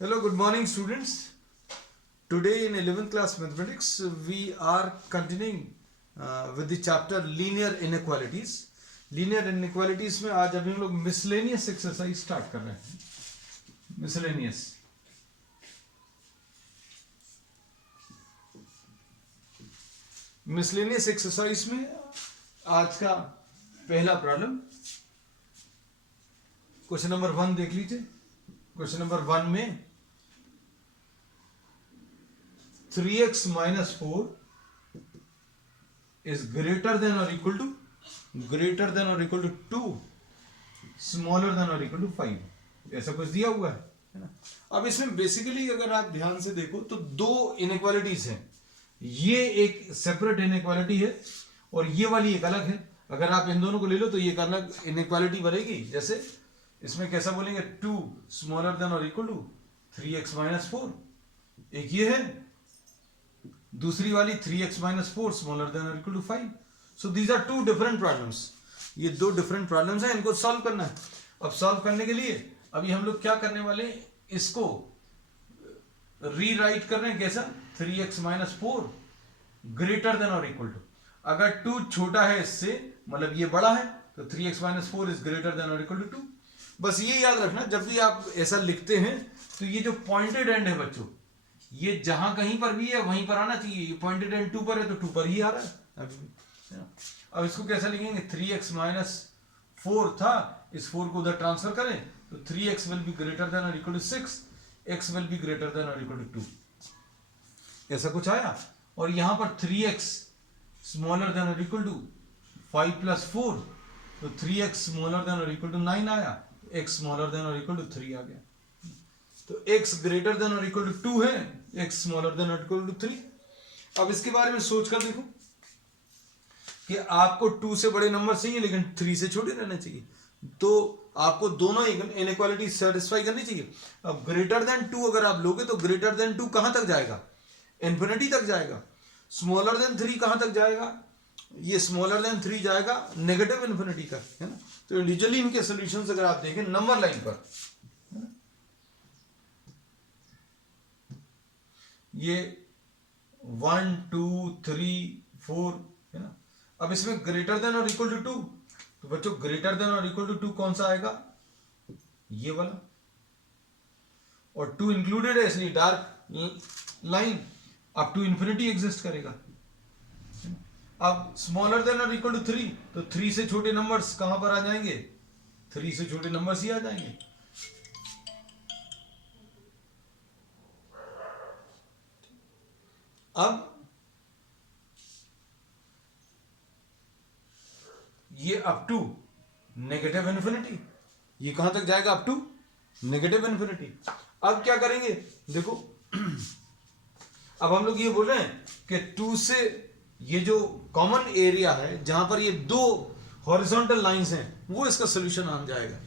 Hello, good morning, students. Today in 11th class mathematics, we are continuing with the chapter linear inequalities. Linear inequalities में आज अभी हम लोग miscellaneous exercise start कर रहे हैं. Miscellaneous. Miscellaneous exercise में आज का पहला प्रॉब्लम क्वेश्चन नंबर 1 देख लीजिए. क्वेश्चन नंबर 1 में 3x minus 4 is greater than or equal to 2 smaller than or equal to 5 ऐसा कुछ दिया हुआ है ना. अब इसमें बेसिकली अगर आप ध्यान से देखो तो दो इनइक्वालिटीज हैं. ये एक सेपरेट इनइक्वालिटी है और ये वाली एक अलग है. अगर आप इन दोनों को ले लो तो ये एक अलग इनइक्वालिटी बनेगी. जैसे इसमें कैसा बोलेंगे 2 स्मॉलर देन और इक्वल टू 3x minus 4. एक ये है, दूसरी वाली 3x minus 4 स्मॉलर देन और equal to 5. So these are two different problems. ये दो डिफरेंट प्रॉब्लम्स हैं, इनको सॉल्व करना है. अब सॉल्व करने के लिए अभी हम लोग क्या करने वाले हैं, इसको रीराइट कर रहे हैं. कैसा 3x minus 4 ग्रेटर देन और इक्वल टू. अगर 2 छोटा है इससे, मतलब ये बड़ा है, तो 3x minus 4 is greater than और इक्वल टू 2. बस ये याद रखना, जब भी आप ऐसा लिखते हैं तो ये जो पॉइंटेड एंड है बच्चों, ये जहां कहीं पर भी है वहीं पर आना चाहिए. ये पॉइंटेड एंड 2 पर है तो 2 पर ही आ रहा है. अब इसको कैसा लिखेंगे, 3x minus 4 था, इस 4 को उधर ट्रांसफर करें तो 3x will be greater than और equal to 6, x will be greater than और इक्वल टू 2. ऐसा कुछ आया. और यहां पर 3x स्मॉलर देन और इक्वल टू 5 plus 4, तो 3x स्मॉलर देन और इक्वल टू 9 आया, x स्मॉलर देन और इक्वल टू 3 आ गया. तो x ग्रेटर देन और इक्वल टू 2 है, x स्मॉलर देन और इक्वल टू 3. अब इसके बारे में सोचकर देखो कि आपको 2 से बड़े नंबर चाहिए लेकिन 3 से छोटे रहने चाहिए, तो आपको दोनों इनइक्वालिटी सेटिस्फाई करनी चाहिए. अब ग्रेटर देन 2 अगर आप लोगे तो ग्रेटर देन 2 कहां तक जाएगा, इन्फिनिटी तक जाएगा. स्मॉलर देन 3 कहां तक जाएगा, ये स्मॉलर देन 3 जाएगा नेगेटिव इन्फिनिटी का, है ना. तो इंडिविजुअली इनके सॉल्यूशंस अगर आप देखें नंबर लाइन पर, ये 1 2 3 4 है ना. अब इसमें ग्रेटर देन और इक्वल टू 2, तो बच्चों ग्रेटर देन और इक्वल टू 2 कौन सा आएगा, ये वाला. और 2 इंक्लूडेड है इसलिए dark line up to infinity exist करेगा. अब स्मॉलर देन और इक्वल टू 3, तो 3 से छोटे नंबर्स कहां पर आ जाएंगे, 3 से छोटे नंबर्स ही आ जाएंगे. अब ये अप टू नेगेटिव इन्फिनिटी, ये कहां तक जाएगा, अप टू नेगेटिव इन्फिनिटी. अब क्या करेंगे देखो, अब हम लोग ये बोल रहे हैं कि 2 से ये जो कॉमन एरिया है जहां पर ये दो हॉरिजॉन्टल लाइंस हैं, वो इसका सोल्यूशन आ जाएगा.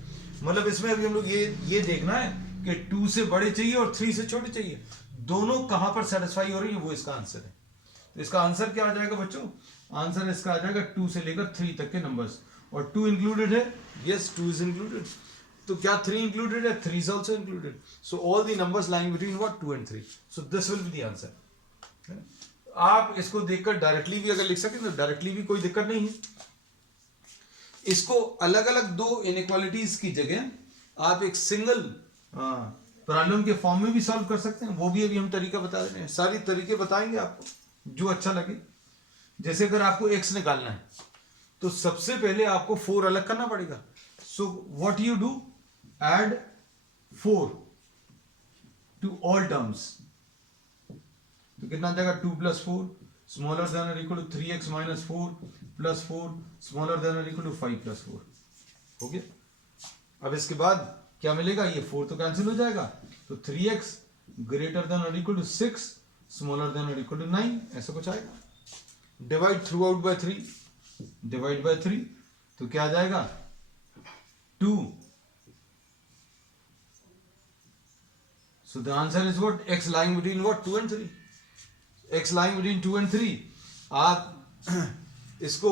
मतलब इसमें अभी हम लोग ये देखना है कि 2 से बड़े चाहिए और 3 से छोटे चाहिए, दोनों कहां पर सेटिस्फाई हो रही है, वो इसका आंसर है. तो इसका आंसर क्या आ जाएगा बच्चों, आंसर इसका आ जाएगा 2 से लेकर 3 तक के नंबर्स. और 2 इंक्लूडेड है, यस 2 इज इंक्लूडेड. तो क्या 3 इंक्लूडेड है, 3 is also included. So all the numbers lying between what 2 and 3. So this will be the answer. आप इसको देखकर डायरेक्टली भी अगर लिख सकें तो डायरेक्टली भी कोई दिक्कत नहीं है. इसको अलग अलग दो इनइक्वालिटीज की जगह आप एक सिंगल प्रॉब्लम के फॉर्म में भी सॉल्व कर सकते हैं. वो भी अभी हम तरीका बता रहे हैं, सारी तरीके बताएंगे आपको जो अच्छा लगे. जैसे अगर आपको x निकालना है तो सबसे पहले आपको 4 अलग करना पड़ेगा. So what you do, add 4 to all terms. तो कितना आ जाएगा, 2 plus 4 स्मॉलर देन और equal to 3x minus 4 plus 4 smaller than और इक्वल टू 5 plus 4 हो गया. अब इसके बाद क्या मिलेगा, ये 4 तो कैंसिल हो जाएगा, तो 3x ग्रेटर देन और इक्वल टू 6 स्मॉलर देन और इक्वल टू 9 ऐसा कुछ आएगा. Divide through out by 3, divide by 3, तो क्या आ जाएगा 2. So the answer is what, x lying between what 2 and 3. x lying between 2 and 3. आप इसको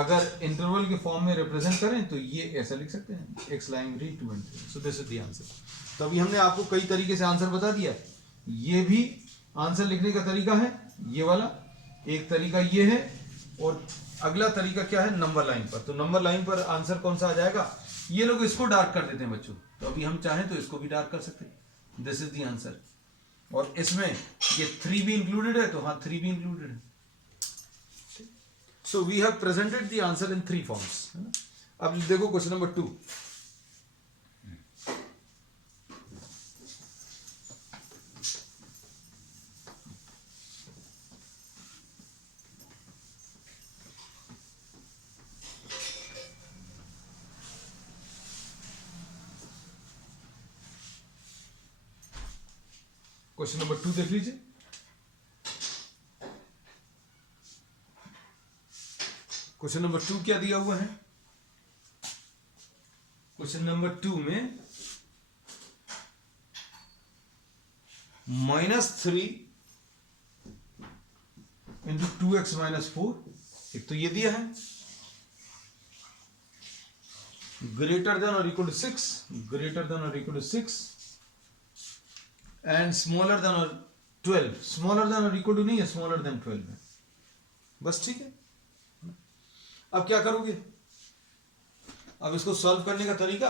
अगर इंटरवल के फॉर्म में रिप्रेजेंट करें तो ये ऐसा लिख सकते हैं, x lying between 2 and 3. So this is the answer. तो अभी हमने आपको कई तरीके से आंसर बता दिया। ये भी आंसर लिखने का तरीका है, ये वाला एक तरीका ये है, और अगला तरीका क्या है, नंबर लाइन पर। तो नंबर लाइन पर आंसर कौन सा आ जाएगा, ये लोग इसको डार्क कर देते हैं बच्चों, तो अभी हम चाहें तो इसको भी डार्क कर सकते हैं। This is the answer. और इसमें ये 3 भी इंक्लूडेड है, तो हाँ 3 भी इंक्लूडेड है। So we have presented the answer in 3 forms, है ना। अब देखो क्वेश्चन नंबर 2। क्वेश्चन नंबर 2 देख लीजिए। क्वेश्चन नंबर 2 क्या दिया हुआ है, क्वेश्चन नंबर 2 में -3 इंटू 2x माइनस 4, एक तो ये दिया है, ग्रेटर देन और इक्वल टू 6, ग्रेटर देन और equal to 6 and smaller than और 12, स्मॉलर देन और इक्वल टू नहीं है, स्मॉलर देन 12 है, बस ठीक है। अब क्या करोगे, अब इसको सॉल्व करने का तरीका,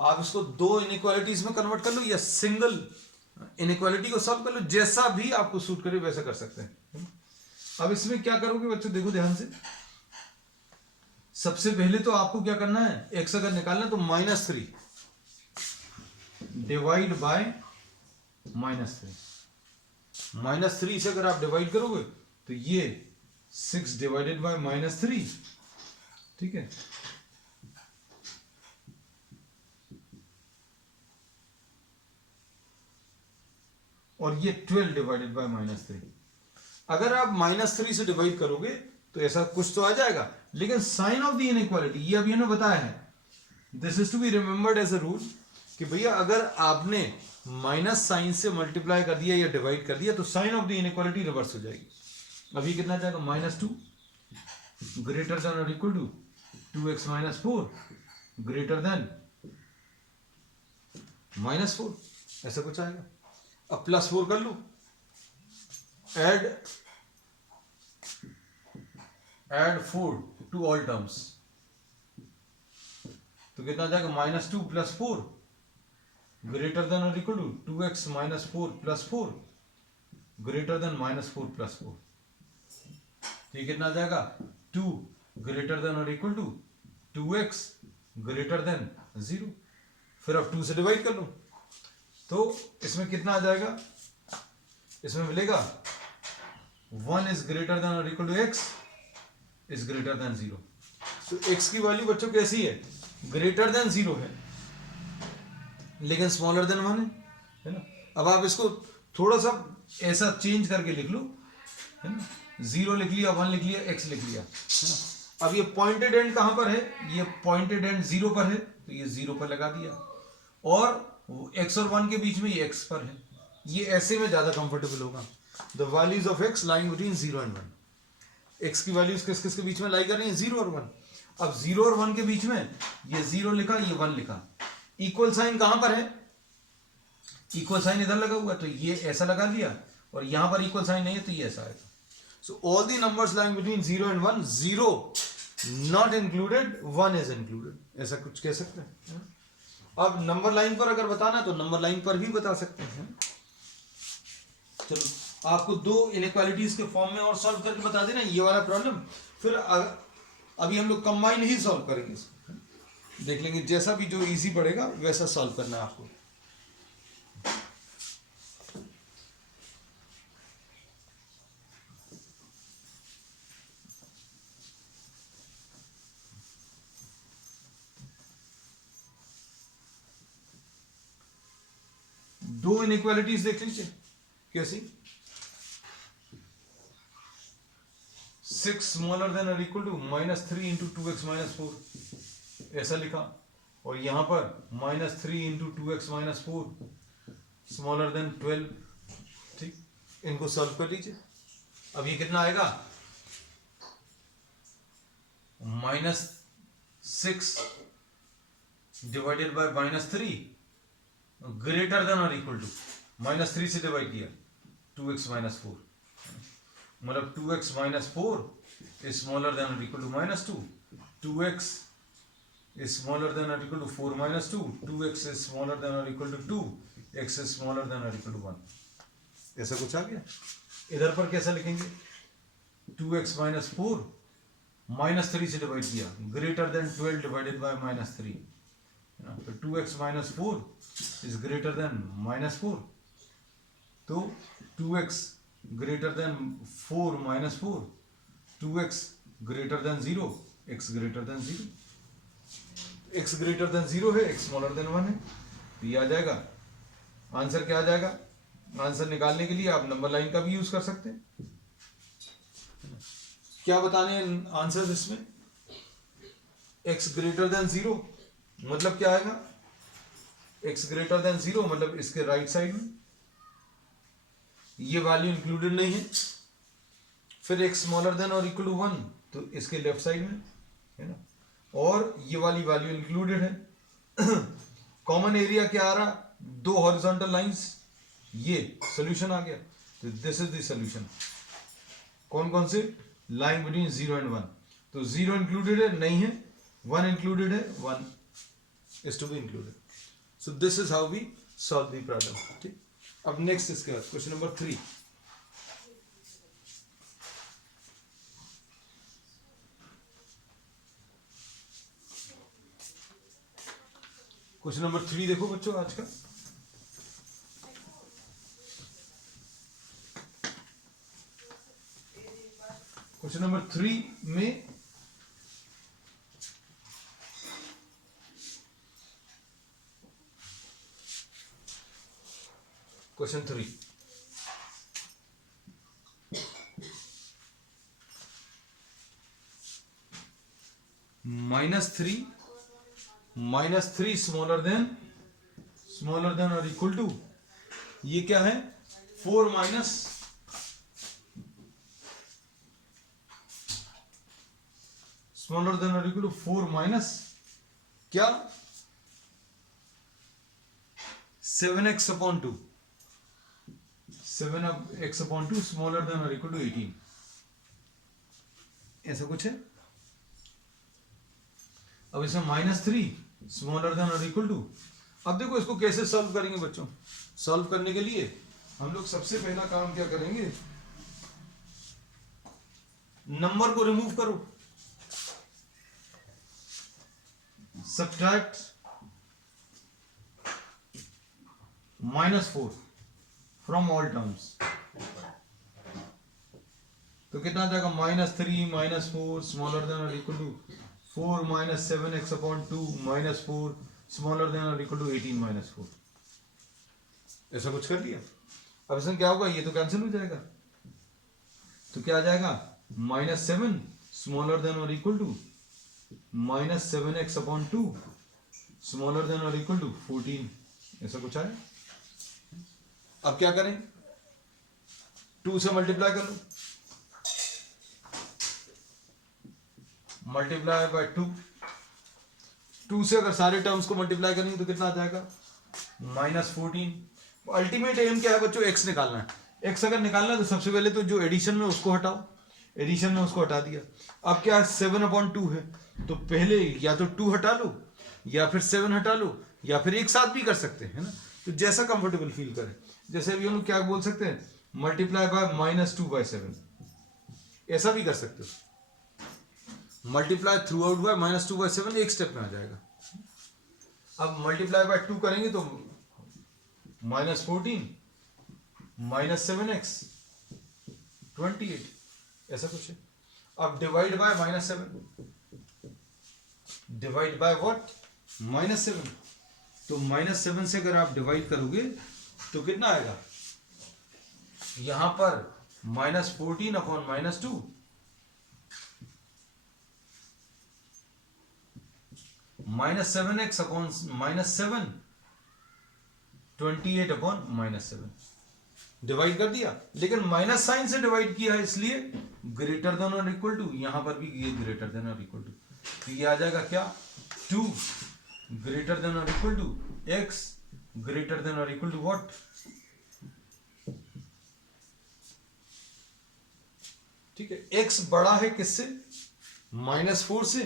आप इसको 2 इनइक्वालिटीज में कन्वर्ट कर लो या सिंगल इनइक्वालिटी को सॉल्व कर लो, जैसा भी आपको सूट करे वैसा कर सकते हैं। अब इसमें क्या करोगे बच्चों, देखो ध्यान से। सबसे पहले तो आपको क्या करना है, x अगर निकालना तो -3 डिवाइड बाय -3, -3 से अगर आप डिवाइड करोगे तो ये 6 डिवाइडेड बाय -3, ठीक है। और ये 12 डिवाइडेड बाय -3। अगर आप -3 से डिवाइड करोगे तो ऐसा कुछ तो आ जाएगा, लेकिन साइन ऑफ द इनइक्वालिटी ये अभी हमने बताया है, this is to be remembered as a rule कि भैया अगर आपने माइनस साइन से मल्टीप्लाई कर दिया या डिवाइड कर दिया तो sign of the inequality reverse हो जाएगी। अभी कितना जाएगा, -2 ग्रेटर देन और equal to 2x minus 4 greater than -4, ऐसा कुछ आएगा। अब +4 कर लो, add 4 to all terms, तो कितना जाएगा, -2 + 4 ग्रेटर देन और equal to 2x minus 4 + 4 greater than -4 + 4, तो ये कितना जाएगा, 2 ग्रेटर देन और equal to 2x greater than 0। फिर अब 2 से डिवाइड कर लो तो इसमें कितना आ जाएगा, इसमें मिलेगा 1 इज ग्रेटर देन और equal to x is greater than 0। तो x की वैल्यू बच्चों कैसी है, ग्रेटर देन 0 है लेकिन स्मॉलर देन 1 है ना। अब आप इसको थोड़ा सा ऐसा चेंज करके लिख लो, है ना, 0 लिख लिया, 1 लिख लिया, x लिख लिया, है ना। अब ये पॉइंटेड एंड कहां पर है, ये पॉइंटेड एंड 0 पर है, तो ये 0 पर लगा दिया, और x और 1 के बीच में ये x पर है, ये ऐसे में ज्यादा कंफर्टेबल होगा। The values of x lying between 0 and 1, x की वैल्यूज किस किस के बीच में लाई कर रही हैं, 0 और 1। अब 0 और 1 के बीच में ये 0 लिखा, ये 1 लिखा, इक्वल साइन कहां पर है, इक्वल साइन इधर लगा हुआ, तो ये ऐसा लगा दिया, और यहां पर इक्वल साइन नहीं है तो ये ऐसा आएगा। So all the numbers lying between 0 and 1, 0 not included, 1 is included, ऐसा कुछ कह सकते हैं। अब नंबर लाइन पर अगर बताना है तो नंबर लाइन पर भी बता सकते हैं। चलो आपको 2 इनइक्वालिटीज के फॉर्म में और सॉल्व करके बता देना ये वाला प्रॉब्लम, फिर अभी हम लोग कंबाइन ही सॉल्व करेंगे इसको, देख लेंगे जैसा भी जो इजी पड़ेगा वैसा सॉल्व करना है आपको। दो इनइक्वालिटीज देख लीजिए कैसी, 6 स्मॉलर देन और equal to -3 into 2x minus 4 ऐसा लिखा, और यहां पर -3 into 2x minus 4 smaller then 12, ठीक, इनको सॉल्व कर लीजिए। अब ये कितना आएगा, -6 डिवाइडेड बाय -3 ग्रेटर देन और इक्वल टू -3 से डिवाइड किया 2x माइनस 4, मतलब 2x minus 4 is smaller than और equal to -2, 2x is smaller than और equal to 4 minus 2, 2x is smaller than और equal to 2, x is smaller than और equal to 1। ऐसा कुछ आ गया। इधर पर कैसा लिखेंगे, 2x माइनस 4 -3 से डिवाइड किया ग्रेटर देन 12 डिवाइडेड बाय -3, तो 2x minus 4 is greater than -4, तो 2x greater than 4 minus 4, 2x greater than 0, x greater than 0, x greater than 0 है, x स्मॉलर देन 1 है, तो ये आ जाएगा आंसर। क्या आ जाएगा आंसर निकालने के लिए आप नंबर लाइन का भी यूज कर सकते हैं। क्या बताने हैं आंसर इसमें, x ग्रेटर देन 0 मतलब क्या आएगा, x ग्रेटर देन 0 मतलब इसके राइट साइड में ये वैल्यू इंक्लूडेड नहीं है, फिर x स्मॉलर देन और इक्वल टू 1 तो इसके लेफ्ट साइड में है ना, और ये वाली वैल्यू इंक्लूडेड है। कॉमन एरिया क्या आ रहा, 2 हॉरिजॉन्टल लाइंस, ये सॉल्यूशन आ गया, तो दिस इज द सॉल्यूशन। कौन कौन से, लाइन बिटवीन 0 एंड 1, तो 0 इंक्लूडेड है नहीं है, 1 इंक्लूडेड है, 1 is to be included. So this is how we solve the problem. ठीक, अब नेक्स्ट इसके बाद क्वेश्चन नंबर 3। क्वेश्चन नंबर 3 देखो बच्चों आज का, क्वेश्चन नंबर 3 में क्वेश्चन 3 -3 स्मॉलर देन और इक्वल टू, ये क्या है 4 माइनस स्मॉलर देन और इक्वल टू 4 माइनस क्या 7x upon 2, 7x upon 2 smaller than और इक्वल टू 18, ऐसा कुछ है। अब इसमें -3 स्मॉलर देन और इक्वल टू, अब देखो इसको कैसे सॉल्व करेंगे बच्चों। सॉल्व करने के लिए हम लोग सबसे पहला काम क्या करेंगे, नंबर को रिमूव करो, सब्ट्रैक्ट -4 फ्रॉम ऑल टर्म्स, तो कितना आ जाएगा -3 -4 स्मॉलर देन और equal to 4 minus 7x upon 2 -4 smaller than और इक्वल टू 18 -4, ऐसा कुछ कर लिया। अब इसमें क्या होगा, ये तो कैंसिल हो जाएगा, तो क्या आ जाएगा -7 स्मॉलर देन और equal to -7x upon 2 smaller than और इक्वल टू 14, ऐसा कुछ आया। अब क्या करें, 2 से मल्टीप्लाई कर लो, मल्टीप्लाई बाय 2 से अगर सारे टर्म्स को मल्टीप्लाई करेंगे तो कितना आ जाएगा -14। अल्टीमेट एम क्या है बच्चों, x निकालना है। x अगर निकालना है तो सबसे पहले तो जो एडिशन में उसको हटाओ, एडिशन में उसको हटा दिया। अब क्या 7/2 है, तो पहले या तो 2 हटा लो या फिर 7 हटा लो या फिर एक साथ भी कर सकते हैं, है ना, तो जैसा कंफर्टेबल फील करें। जैसे अभी हम लोग क्या बोल सकते हैं, मल्टीप्लाई बाय -2/7, ऐसा भी कर सकते हो। मल्टीप्लाई थ्रू आउट बाय -2/7 एक स्टेप में आ जाएगा। अब मल्टीप्लाई बाय 2 करेंगे तो -14 -7x 28, ऐसा कुछ है। अब divide by -7, divide by what -7, तो -7 से अगर आप डिवाइड करोगे तो कितना आएगा, यहां पर -14 upon -2 -7x upon -7 28 upon -7 divide कर दिया, लेकिन माइनस साइन से डिवाइड किया है इसलिए ग्रेटर देन और इक्वल टू, यहां पर भी ये ग्रेटर देन और इक्वल टू, तो ये आ जाएगा क्या 2 ग्रेटर देन और equal to x greater than और इक्वल टू व्हाट? ठीक है, x बड़ा है किससे? -4 से।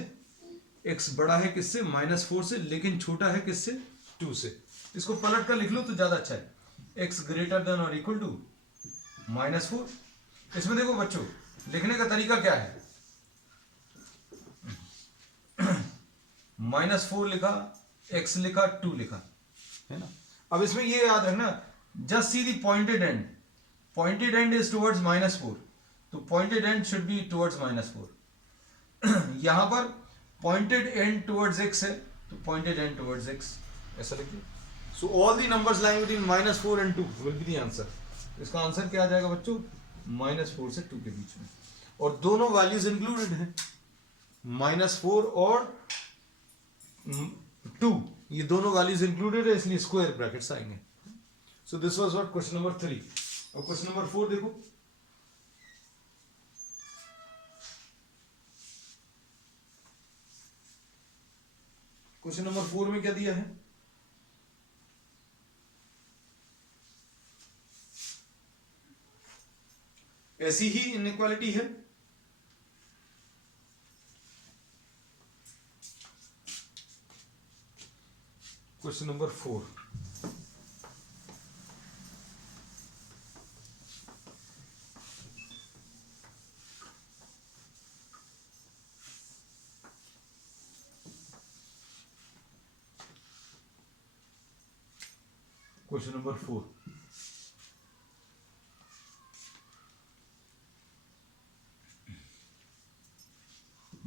x बड़ा है किससे? -4 से, लेकिन छोटा है किससे? 2 से। इसको पलट कर लिख लो तो ज्यादा अच्छा है। x ग्रेटर देन और इक्वल टू -4। इसमें देखो बच्चों, लिखने का तरीका क्या है? -4 लिखा, x लिखा, 2 लिखा, है ना। अब इसमें ये याद रखना, just see the pointed and. Pointed and is towards -4, तो pointed and should be towards -4। यहां पर पॉइंटेड एंड टुवर्ड्स x है, तो पॉइंटेड एंड टुवर्ड्स x, ऐसा लिखिए। So all the numbers lying between -4 and 2 will be the answer. इसका answer क्या आ जाएगा बच्चों? -4 से 2 के बीच में, और दोनों वैल्यूज इंक्लूडेड हैं, -4 और 2, ये दोनों वैल्यूज इंक्लूडेड है, इसलिए स्क्वायर ब्रैकेट्स आएंगे। So this was what question number 3। और क्वेश्चन नंबर 4 देखो। क्वेश्चन नंबर 4 में क्या दिया है? ऐसी ही इनइक्वालिटी है। Question number 4, question number 4,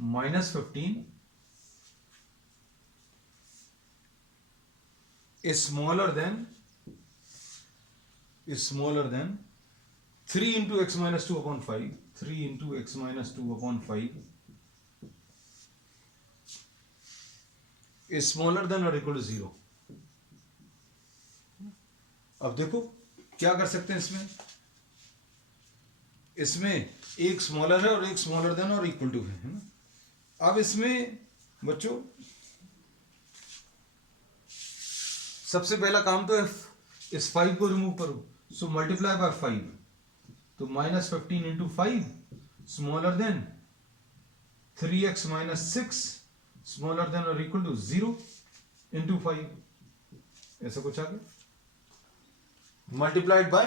-15 is smaller than 3 into x minus 2 upon 5, 3 into x minus 2 upon 5 is smaller than or equal to 0। अब देखो क्या कर सकते हैं इसमें। इसमें एक स्मॉलर है और एक स्मॉलर देन और इक्वल टू है ना। अब इसमें बच्चों सबसे पहला काम तो है इस 5 को रिमूव करो, सो मल्टीप्लाई बाय 5, तो -15 into 5 smaller than 3x minus 6 smaller than और इक्वल टू 0 इंटू 5, ऐसा कुछ आ गया, मल्टीप्लाइड बाय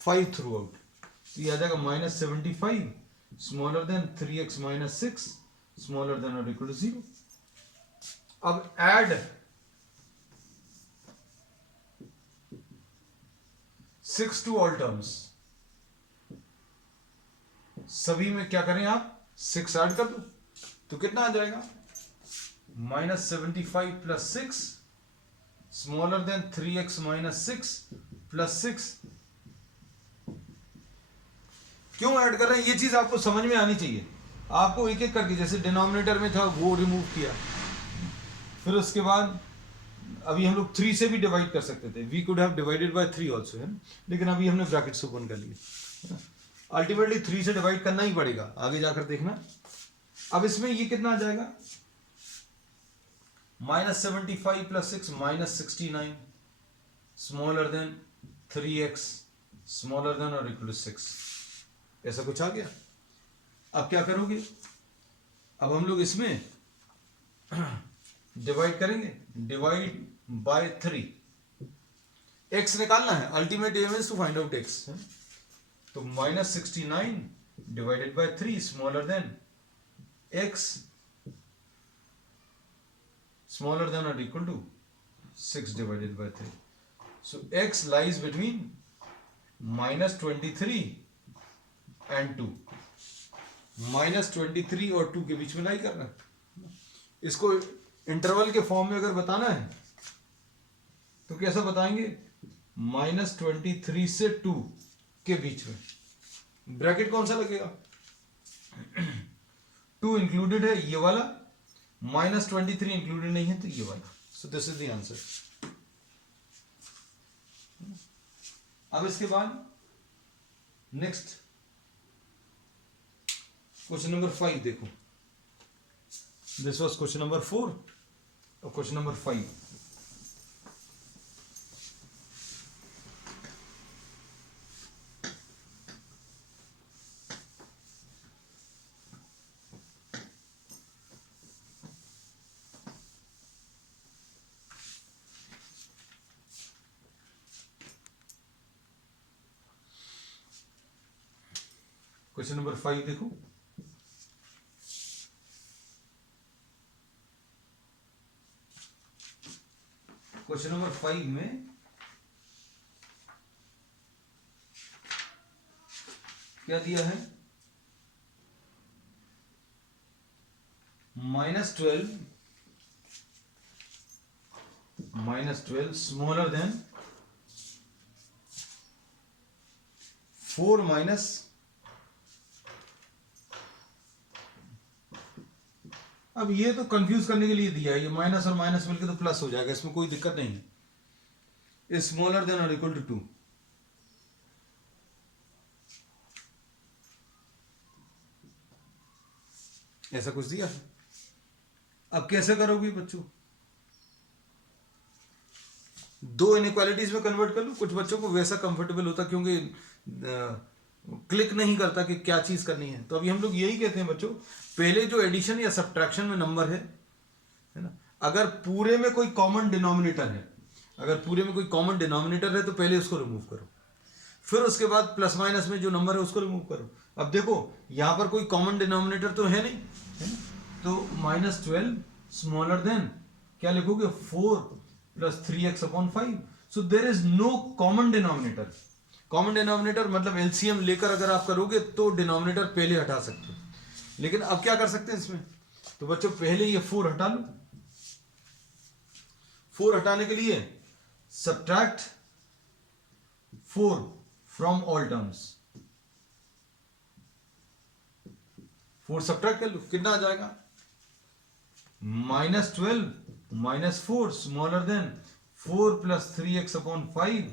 5 थ्रू आउट, तो ये आ जाएगा -75 smaller than 3x minus 6 smaller than और इक्वल टू 0। अब ऐड 6 टू ऑल टर्म्स, सभी में क्या करें आप 6 ऐड कर दो, तो कितना आ जाएगा -75 plus 6 smaller then 3x minus 6 plus 6। क्यों ऐड कर रहे हैं, ये चीज आपको समझ में आनी चाहिए। आपको एक एक करके, जैसे डिनोमिनेटर में था वो रिमूव किया, फिर उसके बाद अभी हम लोग 3 से भी डिवाइड कर सकते थे, we could have divided by 3 also, है, लेकिन अभी हमने ब्रैकेट्स ओपन कर लिए। अल्टीमेटली 3 से डिवाइड करना ही पड़ेगा, आगे जाकर देखना। अब इसमें ये कितना आ जाएगा -75 plus 6 -69 smaller than 3x smaller than और इक्वल टू 6, ऐसा कुछ आ गया। अब क्या करोगे, अब हम लोग इसमें डिवाइड करेंगे, डिवाइड बाय 3, x निकालना है, ultimate aim is to find out x, तो -69 divided by 3 smaller than x smaller than or equal to 6 divided by 3. So x lies between -23 and 2. -23 और 2 के बीच में लाई करना है। इसको इंटरवल के फॉर्म में अगर बताना है तो कैसा बताएंगे, -23 से 2 के बीच में ब्रैकेट कौन सा लगेगा, 2 इंक्लूडेड है ये वाला, -23 इंक्लूडेड नहीं है तो ये वाला, सो दिस इज द आंसर। अब इसके बाद नेक्स्ट क्वेश्चन नंबर 5 देखो, दिस वाज क्वेश्चन नंबर 4 और क्वेश्चन नंबर 5। क्वेश्चन नंबर 5 देखो, क्वेश्चन नंबर 5 में क्या दिया है, -12 स्मॉलर देन 4 माइनस, अब ये तो कंफ्यूज करने के लिए दिया है, ये माइनस और माइनस मिलकर तो प्लस हो जाएगा, इसमें कोई दिक्कत नहीं है। स्मॉलर देन और इक्वल टू 2, ऐसा कुछ दिया है। अब कैसे करोगे बच्चों, दो इनइक्वालिटीज में कन्वर्ट कर लो। कुछ बच्चों को वैसा कंफर्टेबल होता क्योंकि क्लिक नहीं करता कि क्या चीज करनी है। तो अभी हम लोग यही कहते हैं बच्चों, पहले जो एडिशन या सब्ट्रैक्शन में नंबर है ना, अगर पूरे में कोई कॉमन डिनोमिनेटर है, अगर पूरे में कोई कॉमन डिनोमिनेटर है तो पहले उसको रिमूव करो, फिर उसके बाद प्लस माइनस में जो नंबर है उसको रिमूव करो। अब देखो यहां पर कोई कॉमन डिनोमिनेटर तो है नहीं, है ना? तो -12 स्मॉलर देन क्या लिखोगे, 4 + 3x/5। So there is no common denominator. Common denominator मतलब एलसीएम लेकर अगर आप करोगे तो डिनोमिनेटर पहले हटा सकते हो, लेकिन अब क्या कर सकते हैं इसमें, तो बच्चों पहले ये 4 हटा लो। 4 हटाने के लिए subtract 4 from all terms, 4 subtract कर लो, कितना आ जाएगा, -12 - 4 smaller then 4 + 3x/5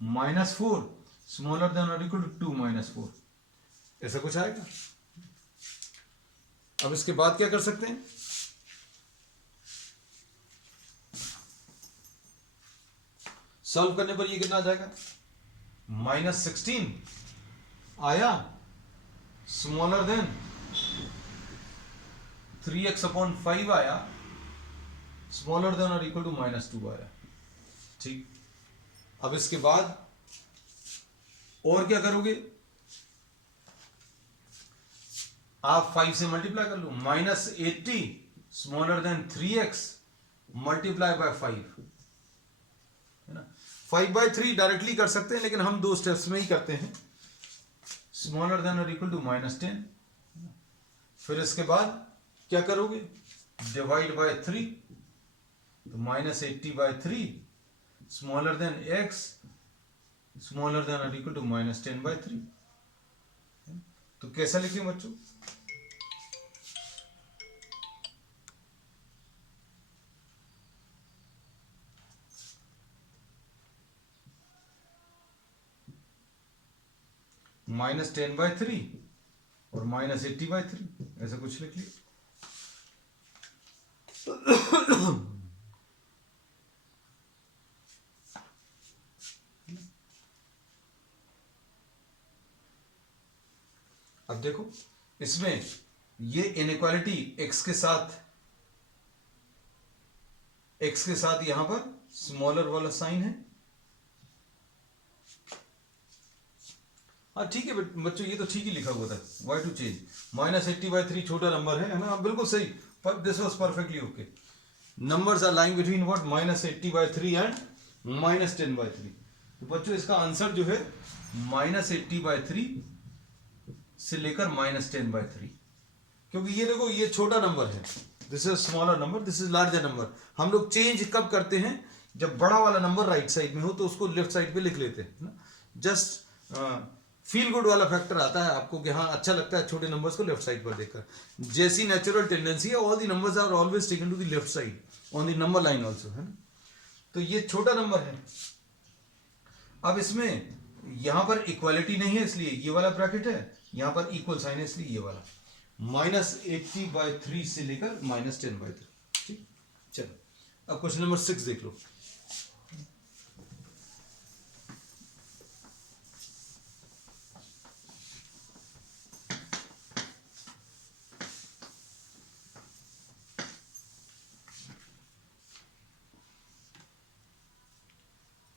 -4 smaller than और इक्वल टू 2 - 4, ऐसा कुछ आएगा। अब इसके बाद क्या कर सकते हैं, सॉल्व करने पर ये कितना आ जाएगा, -16 आया स्मॉलर देन 3x/5 आया स्मॉलर देन और इक्वल टू -2 आया। ठीक, अब इसके बाद और क्या करोगे, आप 5 से मल्टीप्लाई कर लो, -80 smaller than 3x multiply by 5, है ना। 5/3 डायरेक्टली कर सकते हैं, लेकिन हम 2 स्टेप्स में ही करते हैं, स्मॉलर देन और इक्वल टू -10। फिर इसके बाद क्या करोगे, डिवाइड बाय 3, तो -80/3 smaller than x smaller than और इक्वल टू -10/3। तो कैसा लिखें बच्चों, -10/3 और -80/3, ऐसा कुछ लिख लिया। अब देखो इसमें ये इनइक्वालिटी x के साथ यहां पर स्मॉलर वाला साइन है। हाँ ठीक है बच्चों, ये तो ठीक ही लिखा हुआ था, वाई टू चेंज, -80/3 छोटा नंबर है ना, बिल्कुल सही, this was perfectly okay. Numbers are lying between what, -80/3 and -10/3। तो बच्चों इसका आंसर जो है -80/3 से लेकर -10/3, क्योंकि ये देखो ये छोटा नंबर है, this is smaller number, this is larger number. हम लोग चेंज कब करते हैं, जब बड़ा वाला नंबर राइट साइड में हो तो उसको लेफ्ट साइड पे लिख लेते हैं ना, जस्ट फील गुड वाला फैक्टर आता है आपको कि हाँ अच्छा लगता है छोटे नंबर्स को लेफ्ट साइड पर देखकर। जैसी नेचुरल टेंडेंसी है, all the numbers are always taken to the left side on the number line also, है ना। तो ये छोटा नंबर है। अब इसमें यहां पर इक्वालिटी नहीं है इसलिए ये वाला ब्रैकेट है, यहां पर इक्वल साइन है इसलिए ये वाला, -80/3 से लेकर -10/3। ठीक, चलो अब क्वेश्चन नंबर 6 देख लो।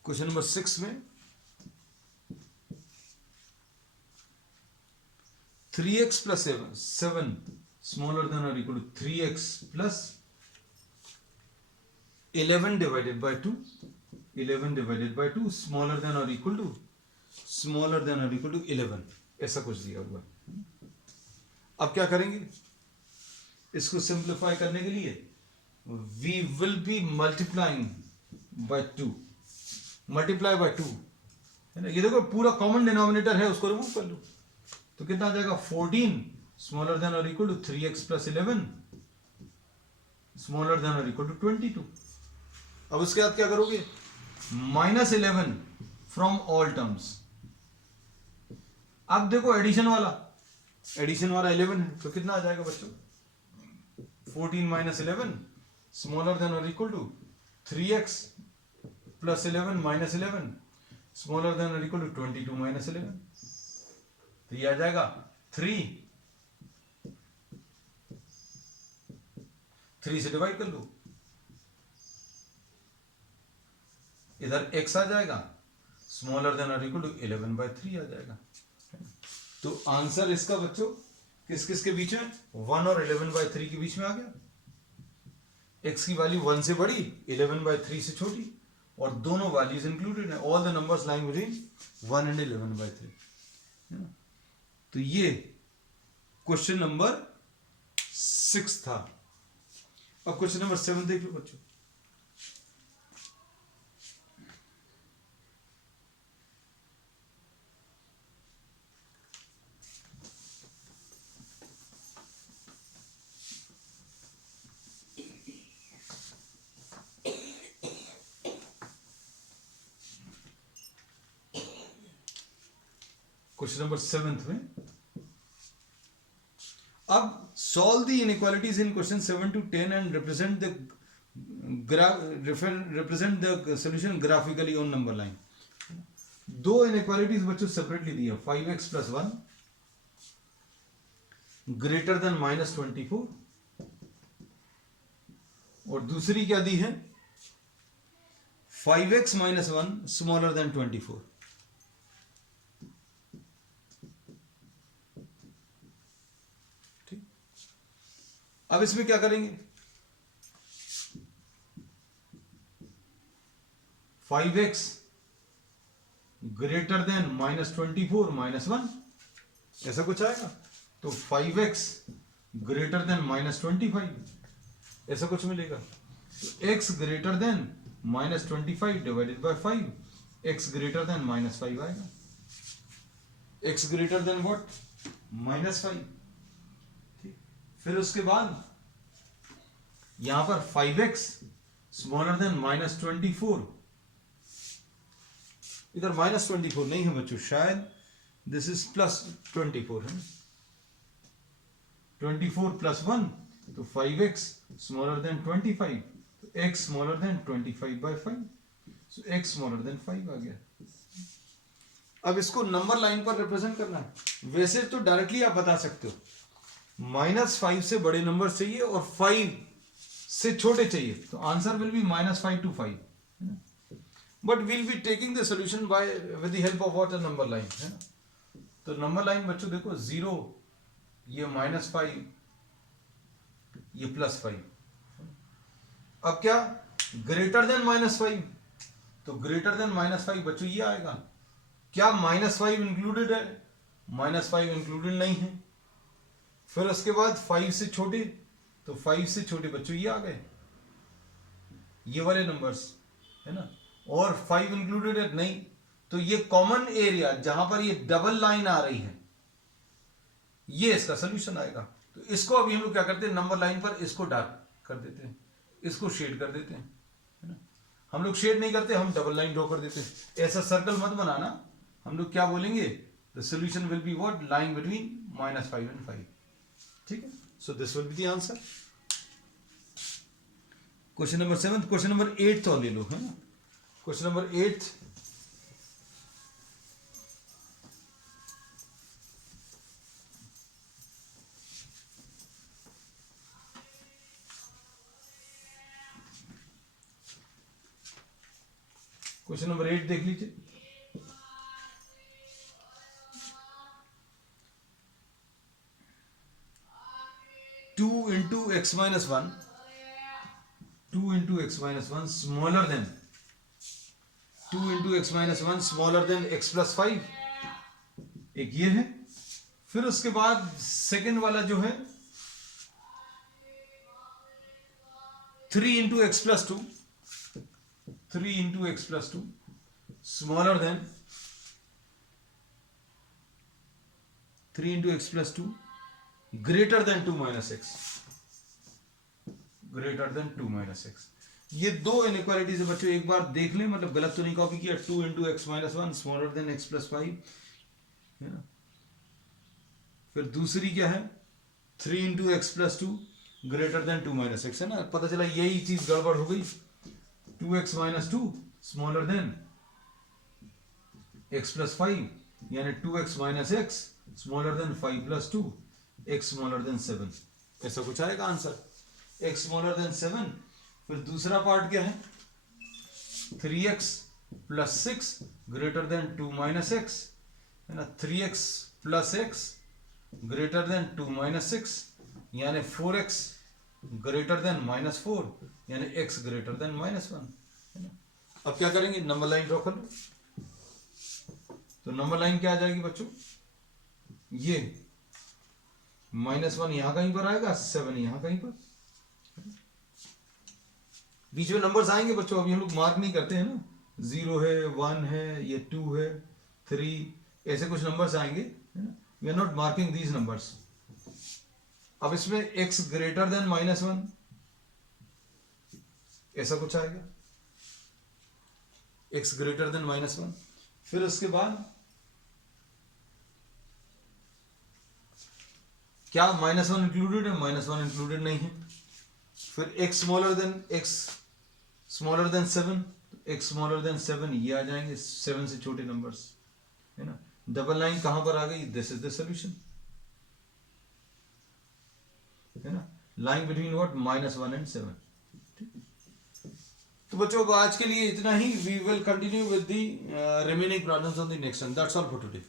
क्वेश्चन नंबर 6 में 3x plus 7 smaller than or equal to 3x plus 11 divided by 2 smaller than or equal to 11, ऐसा कुछ दिया हुआ है। अब क्या करेंगे, इसको सिंप्लीफाई करने के लिए we will be multiplying by 2, multiply by 2 है ना। ये देखो पूरा कॉमन डिनोमिनेटर है, उसको रिमूव कर लो तो कितना आ जाएगा 14 स्मॉलर देन और equal to 3x plus 11 smaller than और इक्वल टू 22। अब उसके बाद क्या करोगे, -11 फ्रॉम ऑल टर्म्स। अब देखो एडिशन वाला 11 है तो कितना आ जाएगा बच्चों, 14 माइनस 11 स्मॉलर देन और equal to 3x plus 11 minus 11 smaller than और इक्वल टू 22 माइनस 11। तो ये आ जाएगा 3 से डिवाइड कर लो, इधर x आ जाएगा स्मॉलर देन और इक्वल टू 11/3 आ जाएगा। तो आंसर इसका बच्चों किस किस के बीच में, 1 और 11/3 के बीच में आ गया। x की वैल्यू 1 से बड़ी 11/3 से छोटी और दोनों वैल्यूज इंक्लूडेड है, all the numbers lying between 1 and 11/3। तो ये क्वेश्चन नंबर 6 था। अब क्वेश्चन नंबर 7 देख लो बच्चों। क्वेश्चन नंबर 7 में अब solve the inequalities in question 7 to 10 and represent the solution graphically on number line. दो इनइक्वालिटीज बच्चों सेपरेटली दी है, 5x प्लस 1 ग्रेटर देन -24 और दूसरी क्या दी है, 5x माइनस 1 स्मॉलर देन 24। अब इसमें क्या करेंगे, 5x ग्रेटर देन -24 -1 ऐसा कुछ आएगा। तो 5x ग्रेटर देन -25 ऐसा कुछ मिलेगा। तो x greater then -25 divided by 5, x greater then -5 आएगा। x greater then what, -5। फिर उसके बाद यहां पर 5x स्मॉलर देन -24, इधर -24 नहीं है बच्चों, शायद दिस इज +24 है, 24 प्लस 1 तो 5x स्मॉलर देन 25, तो x स्मॉलर देन 25/5, सो x स्मॉलर देन 5 आ गया। अब इसको नंबर लाइन पर रिप्रेजेंट करना है। वैसे तो डायरेक्टली आप बता सकते हो, -5 से बड़े नंबर चाहिए और 5 से छोटे चाहिए, तो answer will be -5 to 5, but will be taking the solution bye with the help of what, a number line है ना। तो नंबर लाइन बच्चों देखो 0, ये -5, ये +5। अब क्या, ग्रेटर देन -5, तो ग्रेटर देन -5 बच्चों ये आएगा। क्या -5 इंक्लूडेड है, -5 इंक्लूडेड नहीं है। फिर उसके बाद 5 से छोटे, तो 5 से छोटे बच्चों ये आ गए, ये वाले नंबर्स है ना। और 5 इंक्लूडेड है नहीं, तो ये कॉमन एरिया जहां पर ये डबल लाइन आ रही है, ये इसका सोल्यूशन आएगा। तो इसको अभी हम लोग क्या करते हैं, नंबर लाइन पर इसको डार्क कर देते हैं, इसको शेड कर देते हैं, है ना। हम लोग शेड नहीं करते, हम डबल लाइन ड्रॉ कर देते हैं। ऐसा सर्कल मत बनाना, हम लोग क्या बोलेंगे, the solution will be what, line between -5 and 5, ठीक है। So this will be the answer. Question number 7, question number 8 तो ले लो, है ना। क्वेश्चन नंबर 8, क्वेश्चन नंबर 8 देख लीजिए। 5 x minus 1, 2 into x minus 1 smaller than 2 into x minus 1 smaller than x plus 5, एक ये है। फिर उसके बाद सेकेंड वाला जो है 3 into x plus 2, 3 into x plus 2 smaller than 3 into x plus 2 greater than 2 minus x, greater than 2 minus x। ये दो इनइक्वालिटीज है बच्चों, एक बार देख लें, मतलब गलत तो नहीं कॉपी किया। 2 into x minus 1 smaller than x plus 5 है ना। फिर दूसरी क्या है 3 into x plus 2 greater than 2 minus x है ना। पता चला यही चीज गड़बड़ हो गई। 2x minus 2 smaller than x plus 5 यानी 2x minus x smaller than 5 plus 2 x smaller than 7, ऐसा कुछ आएगा आंसर, x smaller than 7। फिर दूसरा पार्ट क्या है 3x plus 6 greater than 2 minus x है ना। 3x plus x greater than 2 minus 6 यानी 4x greater than minus 4 यानी x greater than minus 1 है ना। अब क्या करेंगे, नंबर लाइन ड्रॉ कर लो। तो नंबर लाइन क्या आ जाएगी बच्चों, ये -1 यहां कहीं पर आएगा, 7 यहां कहीं पर, बीच में नंबर्स आएंगे बच्चों। अभी हम लोग मार्क नहीं करते हैं ना, 0 है, 1 है, ये 2 है, 3, ऐसे कुछ नंबर्स आएंगे है ना। We are not marking these numbers. अब इसमें x ग्रेटर देन -1 ऐसा कुछ आएगा, x ग्रेटर देन -1। फिर उसके बाद क्या -1 इंक्लूडेड है, -1 इंक्लूडेड नहीं है। फिर x smaller then 7, x smaller then 7 ये आ जाएंगे, 7 से छोटे नंबर्स है ना। डबल लाइन कहां पर आ गई, दिस इज द सॉल्यूशन है ना। Line between what -1 and 7। तो बच्चों आज के लिए इतना ही। We will continue with the remaining problems on the next one. That's all for today.